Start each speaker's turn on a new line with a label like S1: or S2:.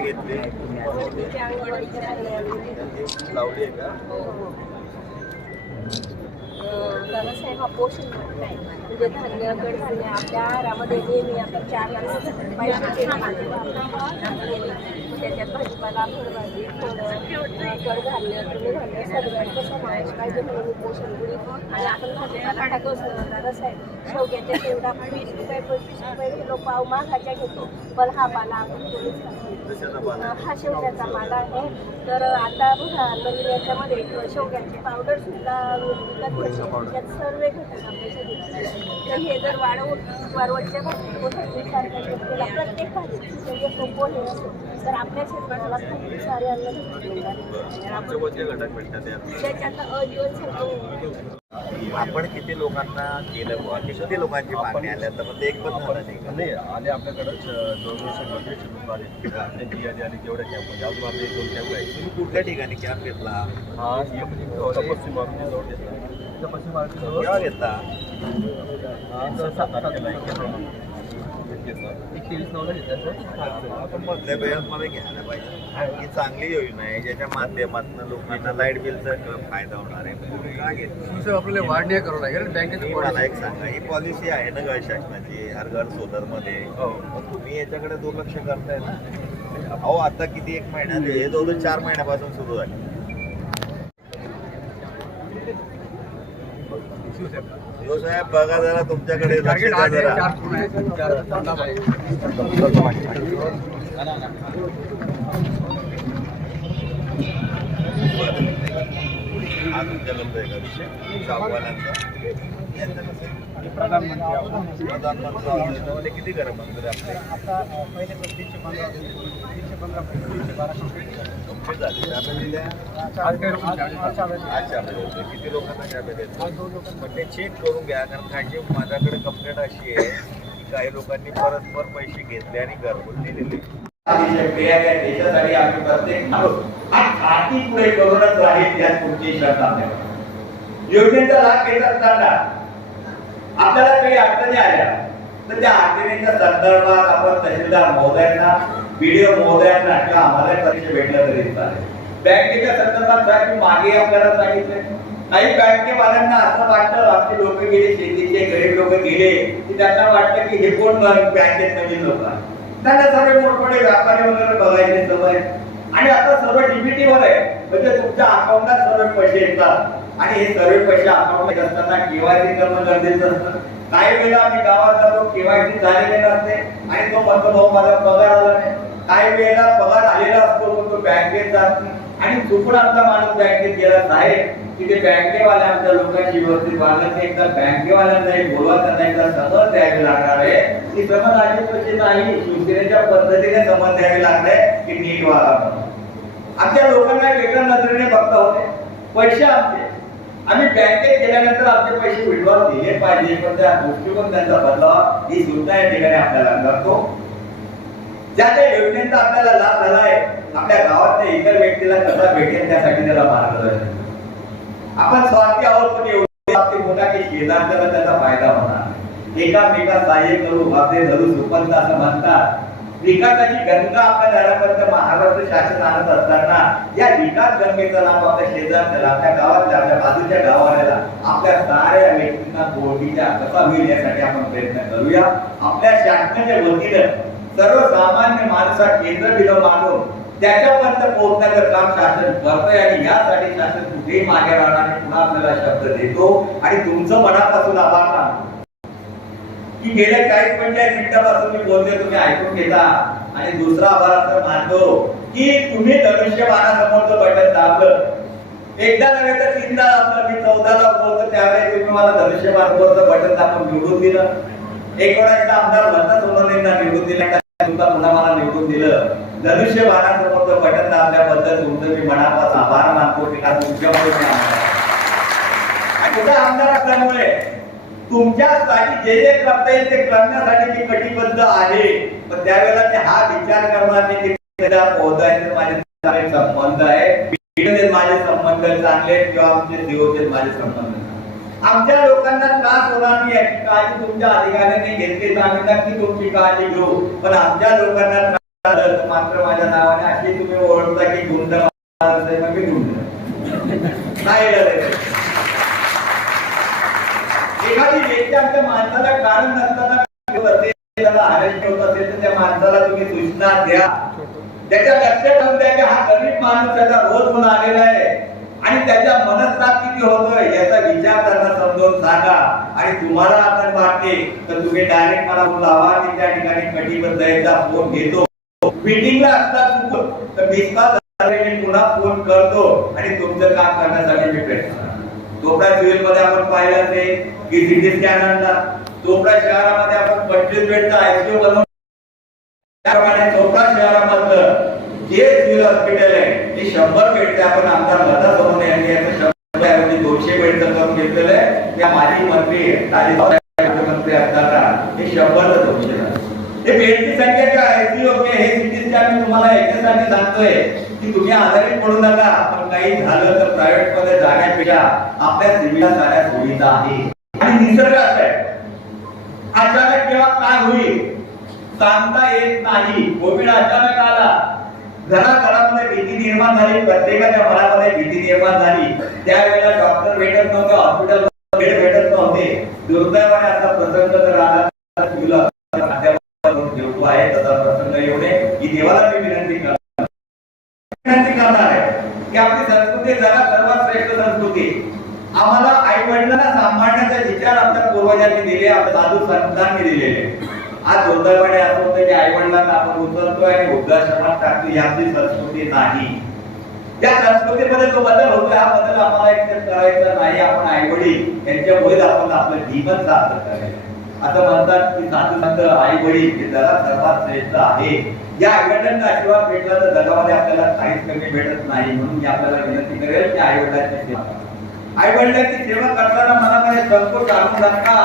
S1: घेतली लावली आहे का?
S2: दादासाहेब हा पोषण म्हणजे धान्य कडधान्य आपल्या आहारामध्ये नेहमी आपण चार त्याच्यात भाजीपाला फळभाजी फळं कडधान्य तृणधान्य सगळ्यांचा समावेश पाहिजे म्हणून पोषण गुढी आणि आपण भाजीपाला टाकतो दादासाहेब शेवग्याच्या शेवगा वीस रुपये पंचवीस रुपये किलो पाव महागाच्या घेतो. पण हा पाला आपण हा शेवग्याचा पाला आहे. तर आता बघा नवीन याच्यामध्ये शेवग्याची पावडर सुद्धा विकत भेटते त्यात सर्व घटक आपल्या तर हे जर वाढवून वरवटच्या कोथिंबीरसारख्या प्रत्येक सोपं हे असो तर आपल्या शरीराला खूप सारे अन्न भेटतात. त्याच्यात अजीवन
S1: आपण किती लोकांना केलं बुवा? किती लोकांची मागणी आल्या? तर मग ते एक पण झालं नाही
S3: आले आपल्याकडं जवळजवळ शंभर दीडशे लोक आले त्यांची यादी आली तेवढ्या कॅम्पमध्ये अजून आपले दोन कॅम्प आहे
S1: तुम्ही कुठल्या ठिकाणी कॅम्प घेतला?
S3: हा म्हणजे पश्चिम घेतला. पश्चिम
S1: घेतला.
S3: एक तेवीस नऊला घेतला
S1: आपण मधल्या मध्ये घ्यायला पाहिजे ही चांगली योजना आहे ज्याच्या माध्यमातून लोकांना लाइट बिलचा फायदा होणार आहे का घेतला
S3: आपल्याला वाढ नाही लागेल
S1: तुम्ही मला एक सांगा ही पॉलिसी आहे ना घर शासनाची हर घर सोलरमध्ये
S3: हो.
S1: मग तुम्ही याच्याकडे दुर्लक्ष करताय ना अहो आता किती एक महिना हे दोन चार महिन्यापासून सुरू झाले साहेब बघा जरा तुमच्याकडे? प्रधानमंत्री किती मंजूर आहे आपले? किती लोकांना चेक करून घ्या कारण काय की माझ्याकडे कंप्लेंट अशी आहे की काही लोकांनी परस्पर पैसे घेतले आणि घरगुती दिले
S4: अतिशय प्रिय आहे देशासाठी आम्ही प्रत्येक हा खाती पुढे करूनच राहील यात पुढची श्रद्धा. नाही योजनेचा लाभ घेत असताना आपल्याला काही अडचणी आल्या तर त्या अडचणीच्या संदर्भात आपण तहसीलदार महोदयांना बीडीओ महोदयांना किंवा आम्हाला परीक्षा भेटलं तरी चालेल. बँकेच्या संदर्भात साहेब मागे आपल्याला सांगितले काही बँकेवाल्यांना असं वाटतं आपले लोक गेले शेतीचे गरीब लोक गेले की त्यांना वाटतं की हे कोण बँकेत नवीन लोक त्यांना सर्व मोठमोठे व्यापारी वगैरे बघायचे सवय. आणि आता सर्व डीबीटी वर आहे. म्हणजे तुमच्या अकाउंटला सर्व पैसे येतात. आणि हे सर्व पैसे अकाउंट असताना केवायसी करणं गरजेचं असतं. काही वेळेला आम्ही गावात जातो केवायसी झालेले नसते. आणि तो म्हणतो भाऊ माझा पगार आला नाही. काही वेळेला पगार आलेला असतो पण तो बँकेत जात आणि चुकून आमचा माणूस बँकेत गेला. साहेब तिथे ते बँकेवाले आमच्या लोकांची व्यवस्थित वागत नाही. एकदा बँकेवाल्यांना एक बोलवा त्यांना एकदा समज द्यावी लागणार आहे. ती समज आली कशी नाही? शिवसेनेच्या पद्धतीने समज द्यावी लागणार आहे. की नीट वागा आमच्या लोकांना वेगळ्या नजरेने बघता होते. पैसे आमचे. आम्ही बँकेत गेल्यानंतर आमचे पैसे विड्रॉल दिले पाहिजे. पण त्या दृष्टिकोन त्यांचा बदलावा ही सुद्धा या ठिकाणी आपल्याला करतो. ज्या त्या योजनेचा आपल्याला लाभ झाला आहे आपल्या गावातल्या इतर व्यक्तीला कसा भेटेल त्यासाठी त्याला मार्गदर्शन. आपण स्वार्थी आहोत पण एवढे बाबतीत होता की शेजारच्याला त्याचा फायदा होणार एकामेका सहाय्य करू आपले धरू सुपंत असं म्हणतात. विकासाची गंगा आपल्या दारापर्यंत महाराष्ट्र शासन आणत असताना या विकास गंगेचा लाभ आपल्या शेजारच्याला आपल्या गावातल्या आपल्या बाजूच्या गावाला आपल्या साऱ्या व्यक्तींना गोडीच्या कसा होईल यासाठी आपण प्रयत्न करूया. आपल्या शासनाच्या वतीनं सर्वसामान्य माणसा केंद्रबिंदू मानून त्याच्यापर्यंत पोहोचण्याचं काम शासन करतंय आणि यासाठी शासन कुठेही मागे राहणार नाही. पुन्हा आपल्याला शब्द देतो आणि तुमचं मनापासून आभार मानतो. की गेल्या चाळीस पंचाळीस मिनिटापासून मी बोलते तुम्ही ऐकून घेता. आणि दुसरा आभार असं मानतो की तुम्ही धनुष्यबाणासमोरचं बटन दाबलं एकदा नव्हे तर तीनदा दाबलं मी चौदाला बोलतो त्यावेळेस तुम्ही मला धनुष्यबाणासमोरचं बटन दाबून निवडून दिलं. एक वेळा एकदा आमदार भरता सोनवणेंना निवडून दिलं. तुमचा पुन्हा मला निवडून दिलं धनुष्य बाणासमोरचं बटन दाबल्याबद्दल तुमचं मी मनापासून आभार मानतो की आज तुमच्यामुळे आमदार असल्यामुळे तुमच्यासाठी जे जे करता येईल ते करण्यासाठी मी कटिबद्ध आहे. पण त्यावेळेला ते हा विचार करणार नाही की पोहोचायचं माझे संबंध आहे. माझे संबंध चांगले किंवा आमचे देवचे माझे संबंध चांगले. आमच्या लोकांना त्रास होणार नाही याची काळजी तुमच्या अधिकाऱ्यांनी घेतली तर आम्ही नक्की तुमची काळजी घेऊ. पण आमच्या लोकांना त्रास झाला तर मात्र माझ्या नावाने अशी तुम्ही ओळखता की गुंड मग म्हणजे गुंड. नाही एखादी व्यक्ती आमच्या माणसाला कारण नसताना त्याला अरेस्ट ठेवत असेल तर त्या माणसाला तुम्ही सूचना द्या. त्याच्या लक्षात ठेवून द्या की हा गरीब माणूस त्याचा रोज म्हणून आलेला आहे आणि त्याच्या मनस्ताप किती होतोय याचा विचार त्यांना समजावून सांगा आणि तुम्हाला आपण वाटते तर तुम्ही डायरेक्ट मला बोलावा की त्या ठिकाणी कटिबद्ध एकदा फोन घेतो मीटिंगला असतात चुकून तर विश्वास झाले मी पुन्हा फोन करतो आणि तुमचं काम करण्यासाठी मी प्रयत्न चोपडा सिव्हिलमध्ये आपण पाहिलं असेल की सिटी स्कॅन आणला. चोपडा शहरामध्ये आपण पंचवीस बेडचा आयसीयू बनवून त्याप्रमाणे चोपडा शहरामधलं जे सिव्हिल हॉस्पिटल आहे ते शंभर बेडचे आपण आमदार लता सोनवणे यांनी याचं शंभर ऐवजी दोनशे बेडचं करून घेतलेलं आहे त्या माजी मंत्री राजेश मंत्री असताना हे शंभर तर दोनशे झालं. हे बेडची संख्या किंवा आयसीयू हे सिटीचे आम्ही तुम्हाला याच्यासाठी सांगतोय की तुम्ही आजारी पडू नका पण काही झालं तर प्रायव्हेटमध्ये जाण्यापेक्षा आपल्या सिव्हिलला साऱ्या सुविधा आहे. आणि निसर्ग असा आहे. अचानक केव्हा काय होईल सांगता येत नाही. कोविड अचानक आला. घरा घराघरामध्ये भीती निर्माण झाली. प्रत्येकाच्या मनामध्ये भीती निर्माण झाली. त्यावेळेला डॉक्टर भेटत नव्हते हॉस्पिटल बेड भेटत नव्हते. दुर्दैवाने असा प्रसंग जर आला तर सिव्हिल आहे. तसा प्रसंग येऊ की देवाला मी विनंती करतो. विनंती करणार आहे की आपली संस्कृती जगा सर्वात श्रेष्ठ संस्कृती. आम्हाला आई वडिलांना सांभाळण्याचा विचार आपल्या पूर्वजांनी दिले आपल्या साधू संतांनी दिलेले. आज दुर्दैवाने असं होतं की आई वडिलांना आपण उचलतोय आणि वृद्धाश्रमात टाकतो यातली संस्कृती नाही. त्या संस्कृतीमध्ये जो बदल होतोय हा बदल आम्हाला एक्सेप्ट करायचा नाही. आपण आई वडील यांच्यामुळेच आपण आपलं जीवन सार्थक करायचं. असं म्हणतात की साधू संत आई वडील हे जगात सर्वात श्रेष्ठ आहे. या आईवडिलांचा आशीर्वाद भेटला तर जगामध्ये आपल्याला काहीच कमी भेटत नाही. म्हणून मी आपल्याला विनंती करेल की आई वडिलांची सेवा आई वडिलांची सेवा करताना मला काही संकोच आणू नका.